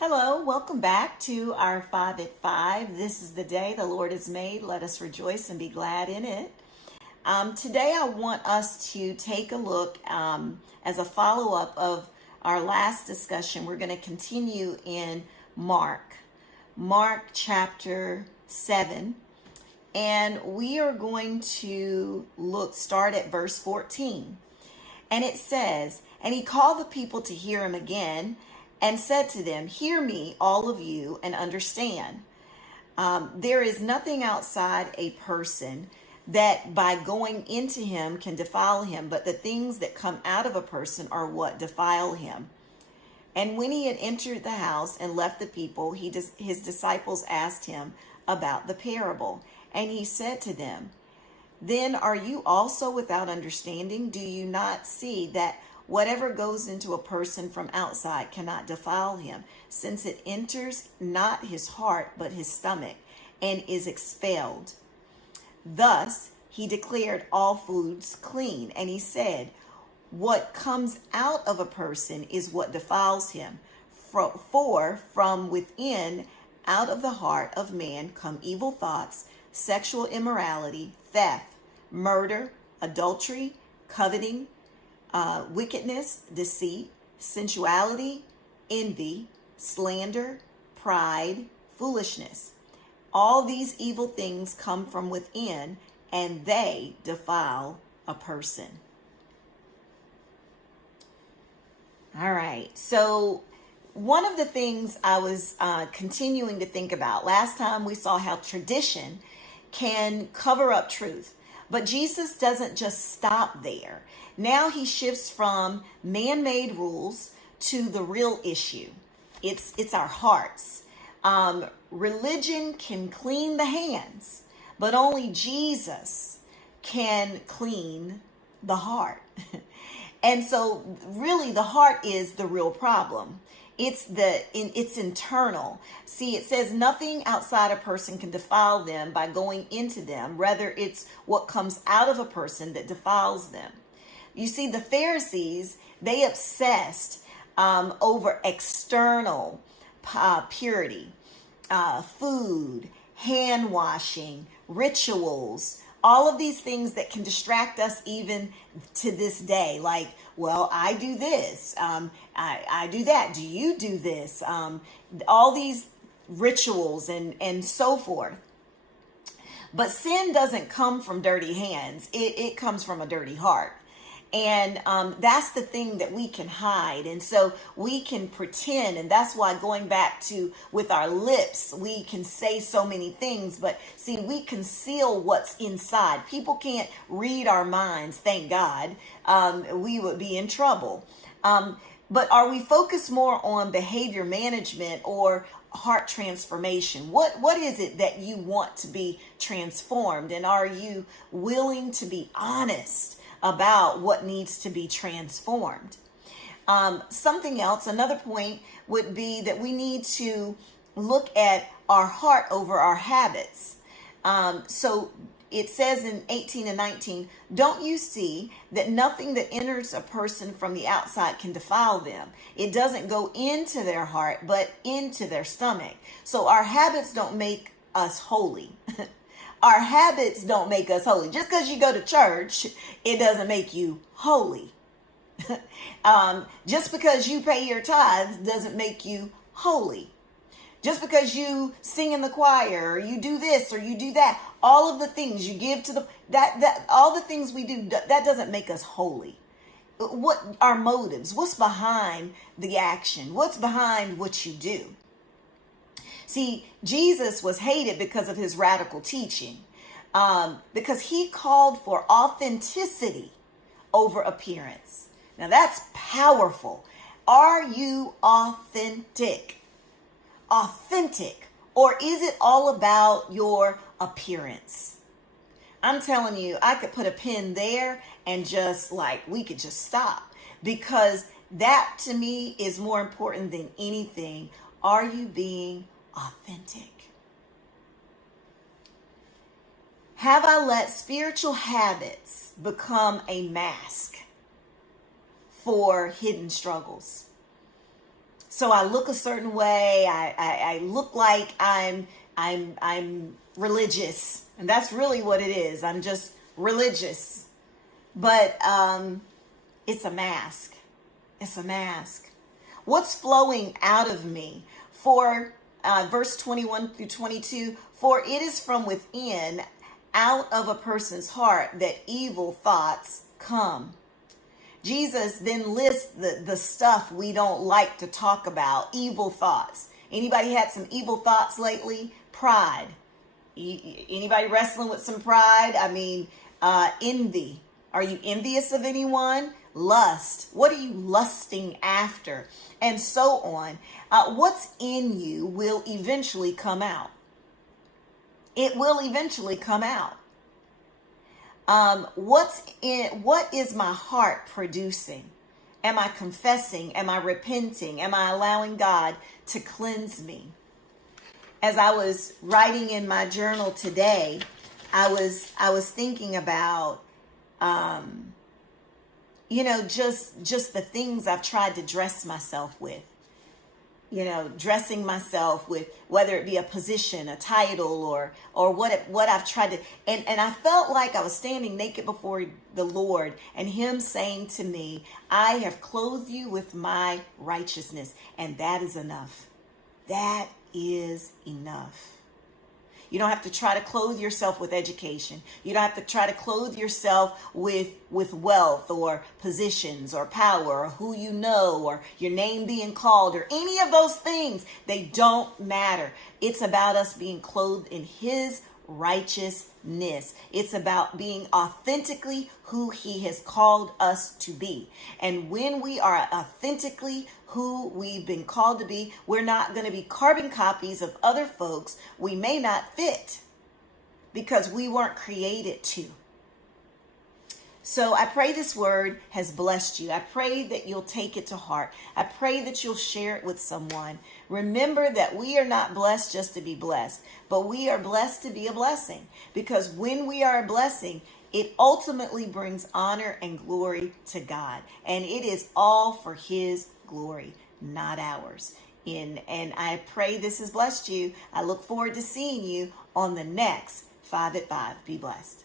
Hello, welcome back to our 5 at 5. This is the day the Lord has made. Let us rejoice and be glad in it. Today, I want us to take a look as a follow up of our last discussion. We're going to continue in Mark chapter 7, and we are going to start at verse 14. And it says, "And he called the people to hear him again, and said to them, 'Hear me, all of you, and understand. There is nothing outside a person that by going into him can defile him, but the things that come out of a person are what defile him.' And when he had entered the house and left the people, his disciples asked him about the parable. And he said to them, 'Then are you also without understanding? Do you not see that whatever goes into a person from outside cannot defile him, since it enters not his heart but his stomach, and is expelled?' Thus he declared all foods clean. And he said, 'What comes out of a person is what defiles him. For from within, out of the heart of man, come evil thoughts, sexual immorality, theft, murder, adultery, coveting, wickedness, deceit, sensuality, envy, slander, pride, foolishness. All these evil things come from within, and they defile a person.'" All right. So one of the things I was continuing to think about, last time we saw how tradition can cover up truth. But Jesus doesn't just stop there. Now he shifts from man-made rules to the real issue. It's our hearts. Religion can clean the hands, but only Jesus can clean the heart. And so really the heart is the real problem. It's internal. See, it says nothing outside a person can defile them by going into them. Rather, it's what comes out of a person that defiles them. You see, the Pharisees, they obsessed over external purity, food, hand washing, rituals, all of these things that can distract us even to this day. Like, well, I do this, I do that, do you do this? All these rituals and so forth. But sin doesn't come from dirty hands. It comes from a dirty heart. And that's the thing that we can hide. And so we can pretend. And that's why, going back to with our lips, we can say so many things. But see, we conceal what's inside. People can't read our minds, thank God. We would be in trouble. But are we focused more on behavior management or heart transformation? What is it that you want to be transformed? And are you willing to be honest about what needs to be transformed? Something else, another point would be that we need to look at our heart over our habits. So it says in 18 and 19, "Don't you see that nothing that enters a person from the outside can defile them? It doesn't go into their heart, but into their stomach." So our habits don't make us holy. Our habits don't make us holy. Just because you go to church, it doesn't make you holy. Just because you pay your tithes doesn't make you holy. Just because you sing in the choir, or you do this or you do that, all of the things you give to all the things we do, that doesn't make us holy. What are motives? What's behind the action? What's behind what you do? See, Jesus was hated because of his radical teaching, because he called for authenticity over appearance. Now that's powerful. Are you authentic? Authentic, or is it all about your appearance? I'm telling you, I could put a pin there and we could just stop, because that to me is more important than anything. Are you being authentic? Have I let spiritual habits become a mask for hidden struggles? So I look a certain way. I look like I'm religious, and that's really what it is. I'm just religious, but it's a mask. It's a mask. What's flowing out of me? For verse 21 through 22, for it is from within, out of a person's heart, that evil thoughts come. Jesus then lists the stuff we don't like to talk about, evil thoughts. Anybody had some evil thoughts lately? Pride. Anybody wrestling with some pride? I mean, envy. Are you envious of anyone? Lust. What are you lusting after? And so on. What's in you will eventually come out. It will eventually come out. What is my heart producing? Am I confessing? Am I repenting? Am I allowing God to cleanse me? As I was writing in my journal today, I was thinking about just the things I've tried to dress myself with. Dressing myself with, whether it be a position, a title, or what I've tried to, and I felt like I was standing naked before the Lord, and Him saying to me, I have clothed you with my righteousness, and that is enough. That is enough. You don't have to try to clothe yourself with education. You don't have to try to clothe yourself with wealth or positions or power or who you know or your name being called or any of those things. They don't matter. It's about us being clothed in His righteousness. It's about being authentically who He has called us to be. And when we are authentically who we've been called to be, we're not going to be carbon copies of other folks we may not fit because we weren't created to. So I pray this word has blessed you. I pray that you'll take it to heart. I pray that you'll share it with someone. Remember that we are not blessed just to be blessed, but we are blessed to be a blessing, because when we are a blessing, it ultimately brings honor and glory to God. And it is all for His glory, not ours. And I pray this has blessed you. I look forward to seeing you on the next 5 at 5. Be blessed.